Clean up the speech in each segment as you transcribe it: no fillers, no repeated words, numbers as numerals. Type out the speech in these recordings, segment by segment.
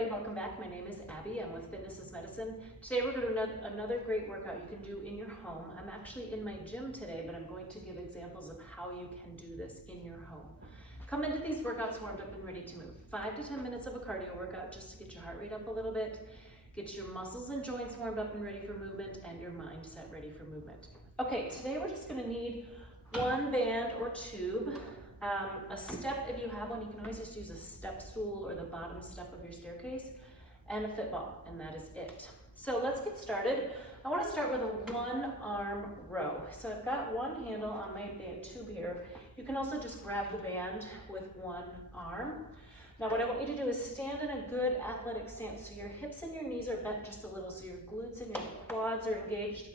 everybody, welcome back. My name is Abby. I'm with Fitness is Medicine. Today we're going to do another great workout you can do in your home. I'm actually in my gym today, but I'm going to give examples of how you can do this in your home. Come into these workouts warmed up and ready to move. 5 to 10 minutes of a cardio workout just to get your heart rate up a little bit, get your muscles and joints warmed up and ready for movement, and your mind set ready for movement. Okay, today we're just going to need one band or tube. A step, if you have one, you can always just use a step stool or the bottom step of your staircase, and a fit ball, and that is it. So let's get started. I want to start with a one arm row. So I've got one handle on my band tube here. You can also just grab the band with one arm. Now what I want you to do is stand in a good athletic stance. So your hips and your knees are bent just a little, so your glutes and your quads are engaged,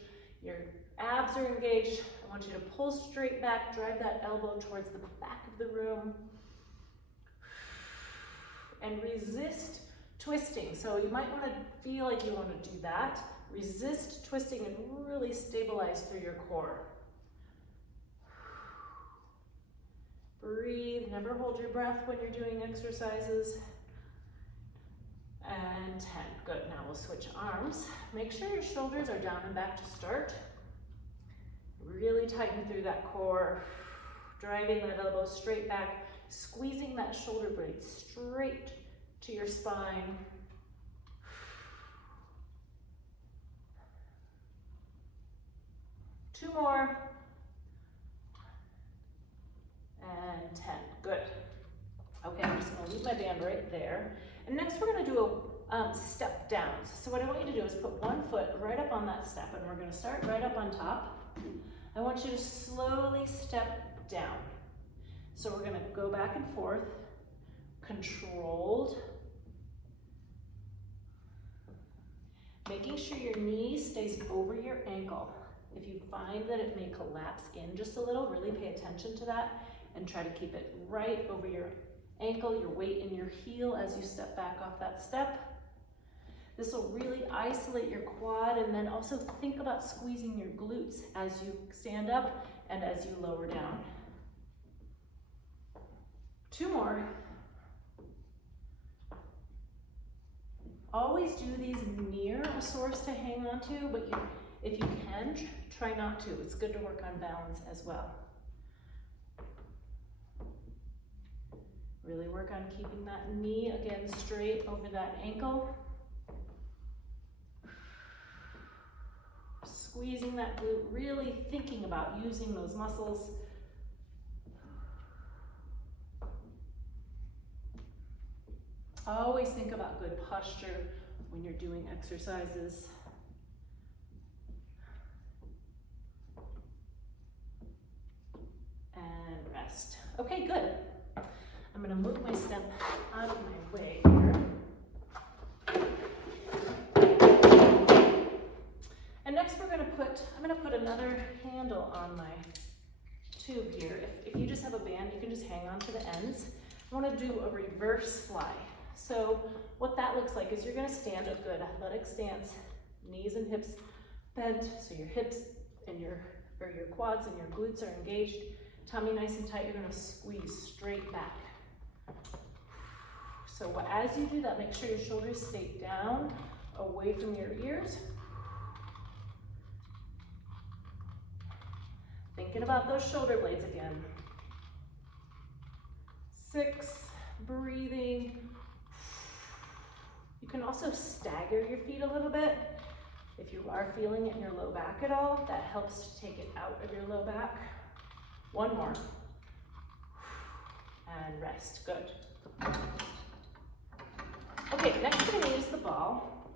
your abs are engaged. I want you to pull straight back, drive that elbow towards the back of the room, and resist twisting. So you might want to feel like you want to do that. Resist twisting and really stabilize through your core. Breathe, never hold your breath when you're doing exercises. And 10, good. Now we'll switch arms. Make sure your shoulders are down and back to start. Really tighten through that core, driving that elbow straight back, squeezing that shoulder blade straight to your spine. Two more. And 10, good. Okay, I'm just gonna leave my band right there. And next we're gonna do a step downs. So what I want you to do is put one foot right up on that step, and we're gonna start right up on top. I want you to slowly step down. So we're gonna go back and forth, controlled. Making sure your knee stays over your ankle. If you find that it may collapse in just a little, really pay attention to that and try to keep it right over your ankle, your weight in your heel as you step back off that step. This will really isolate your quad, and then also think about squeezing your glutes as you stand up and as you lower down. Two more. Always do these near a source to hang on to, but if you can, try not to. It's good to work on balance as well. Really work on keeping that knee, again, straight over that ankle. Squeezing that glute, really thinking about using those muscles. Always think about good posture when you're doing exercises. And rest. Okay, good. I'm gonna move my step out of my way here. And next we're I'm gonna put another handle on my tube here. If you just have a band, you can just hang on to the ends. I wanna do a reverse fly. So what that looks like is you're gonna stand a good athletic stance, knees and hips bent, so your hips and your quads and your glutes are engaged, tummy nice and tight. You're gonna squeeze straight back. So as you do that, make sure your shoulders stay down, away from your ears. Thinking about those shoulder blades again. 6, breathing. You can also stagger your feet a little bit. If you are feeling it in your low back at all, that helps to take it out of your low back. One more. And rest, good. Okay, next we're gonna use the ball.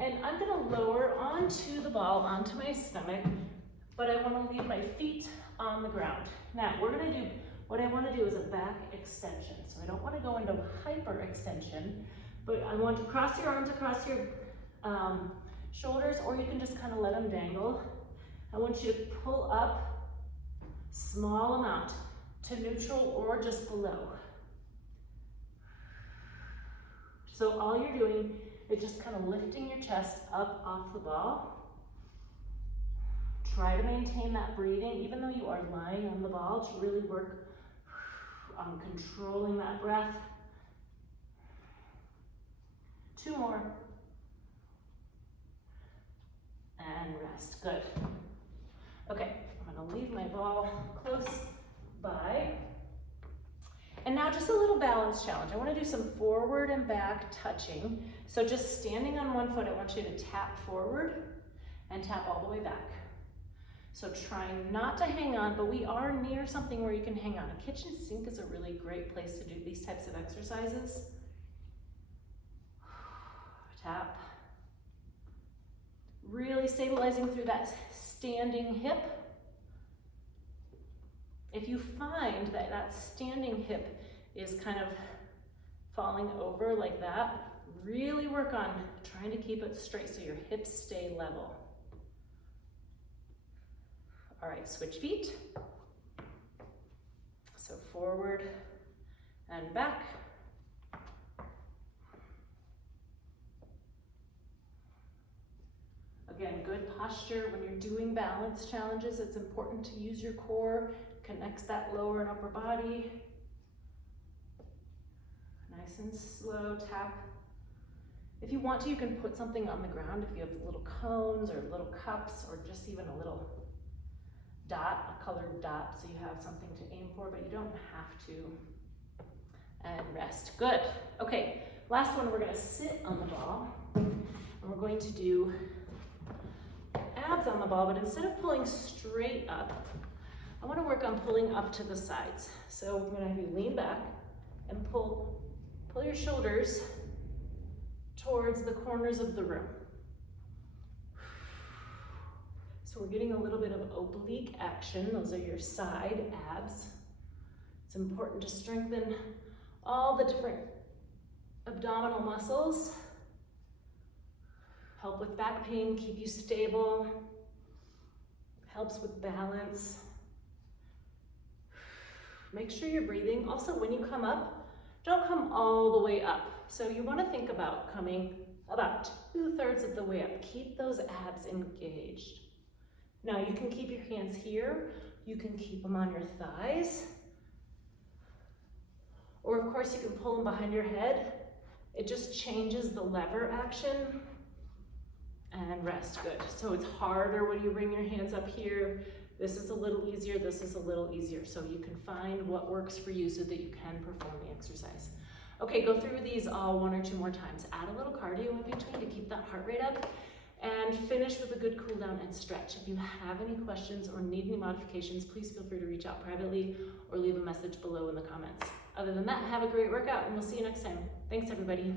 And I'm gonna lower onto the ball, onto my stomach, but I wanna leave my feet on the ground. Now, what I wanna do is a back extension. So I don't wanna go into hyper extension, but I want to cross your arms across your shoulders, or you can just kind of let them dangle. I want you to pull up, small amount, to neutral or just below. So all you're doing is just kind of lifting your chest up off the ball. Try to maintain that breathing, even though you are lying on the ball, to really work on controlling that breath. 2 more. And rest, good. Okay, I'm gonna leave my ball close by. And now just a little balance challenge. I wanna do some forward and back touching. So just standing on one foot, I want you to tap forward and tap all the way back. So trying not to hang on, but we are near something where you can hang on. A kitchen sink is a really great place to do these types of exercises. Tap. Really stabilizing through that standing hip. If you find that that standing hip is kind of falling over like that, really work on trying to keep it straight so your hips stay level. All right, switch feet. So forward and back. Again, good posture. When you're doing balance challenges, it's important to use your core, connects that lower and upper body. Nice and slow, tap. If you want to, you can put something on the ground if you have little cones or little cups or just even a little dot, a colored dot, so you have something to aim for, but you don't have to. And rest, good. Okay, last one, we're gonna sit on the ball, and we're going to do abs on the ball, but instead of pulling straight up, I wanna work on pulling up to the sides. So I'm gonna have you lean back and pull your shoulders towards the corners of the room. So we're getting a little bit of oblique action. Those are your side abs. It's important to strengthen all the different abdominal muscles. Help with back pain, keep you stable. Helps with balance. Make sure you're breathing. Also, when you come up, don't come all the way up. So you want to think about coming about 2/3 of the way up. Keep those abs engaged. Now you can keep your hands here. You can keep them on your thighs. Or of course you can pull them behind your head. It just changes the lever action. And rest, good. So it's harder when you bring your hands up here. This is a little easier, this is a little easier. So you can find what works for you so that you can perform the exercise. Okay, go through these all 1 or 2 more times. Add a little cardio in between to keep that heart rate up. And finish with a good cool down and stretch. If you have any questions or need any modifications, please feel free to reach out privately or leave a message below in the comments. Other than that, have a great workout and we'll see you next time. Thanks everybody.